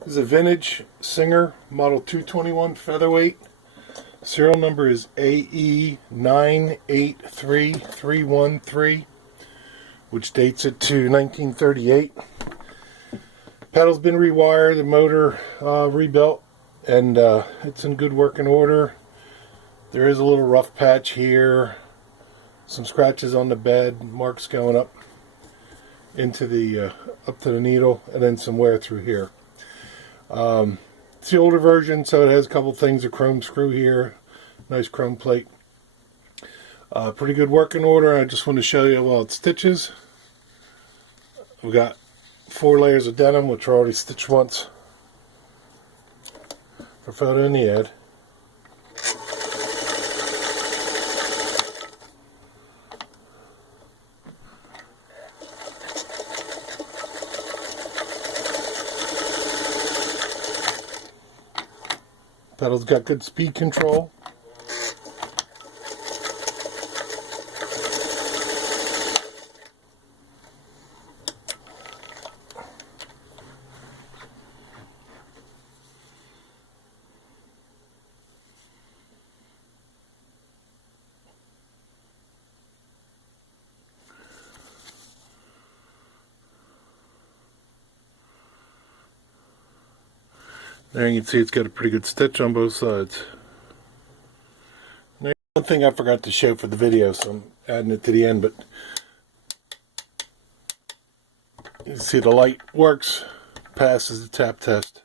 This is a vintage Singer model 221 featherweight. Serial number is AE983313, which dates it to 1938. Pedal's been rewired, the motor rebuilt, and it's in good working order. There is a little rough patch here, some scratches on the bed, marks going up into the up to the needle, and then some wear through here. It's the older version, so it has a couple things, a chrome screw here, nice chrome plate. Pretty good working order. I just want to show you while it stitches. We've got 4 layers of denim, which are already stitched once for photo in the ad. Pedal's got good speed control. There you can see it's got a pretty good stitch on both sides. Now, one thing I forgot to show for the video, so I'm adding it to the end, but you see the light works, passes the tap test.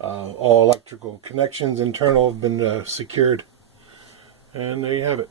All electrical connections internal have been secured, and there you have it.